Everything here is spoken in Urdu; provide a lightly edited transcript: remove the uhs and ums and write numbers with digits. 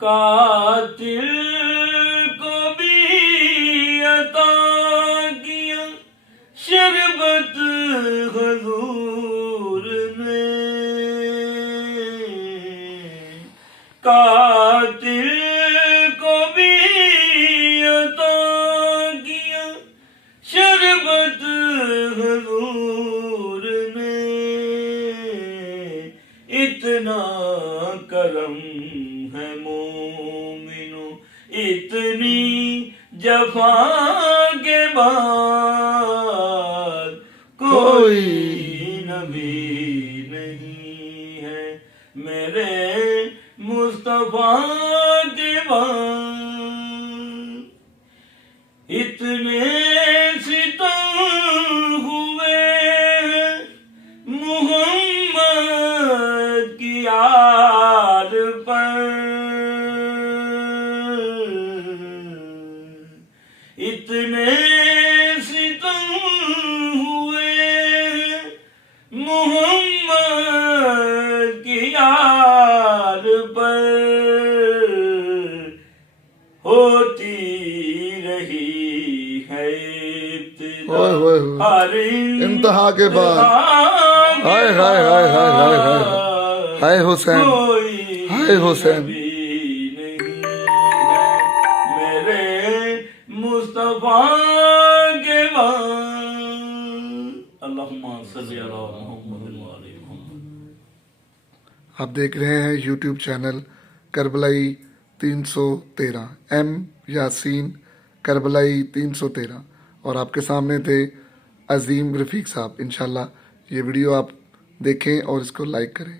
قاتل کو بھی عطا کیا شربت حضور نے، قاتل کو بھی عطا کیا شربت حضور نے، اتنا کرم ہے مومنو اتنی جفا کے بعد کوئی نبی نہیں ہے میرے مصطفیٰ کے بعد، اتنے ستم ہوئے محمد کی آل پر، اتنے ستم ہوئے محمد کی آل پر، ہوتی رہی ہے ابتدا ہر انتہا کے بعد، ہائے ہائے ہائے ہائے ہائے ہائے ہائے حسین، ہائے حسین، میرے مصطفیٰ کے بعد، اللہم صلی علی محمد وآل محمد۔ آپ دیکھ رہے ہیں YouTube channel Karbalai 313 M Yasin Karbalai 313، اور آپ کے سامنے تھے عظیم رفیق صاحب۔ انشاءاللہ یہ ویڈیو آپ دیکھیں اور اس کو لائک کریں۔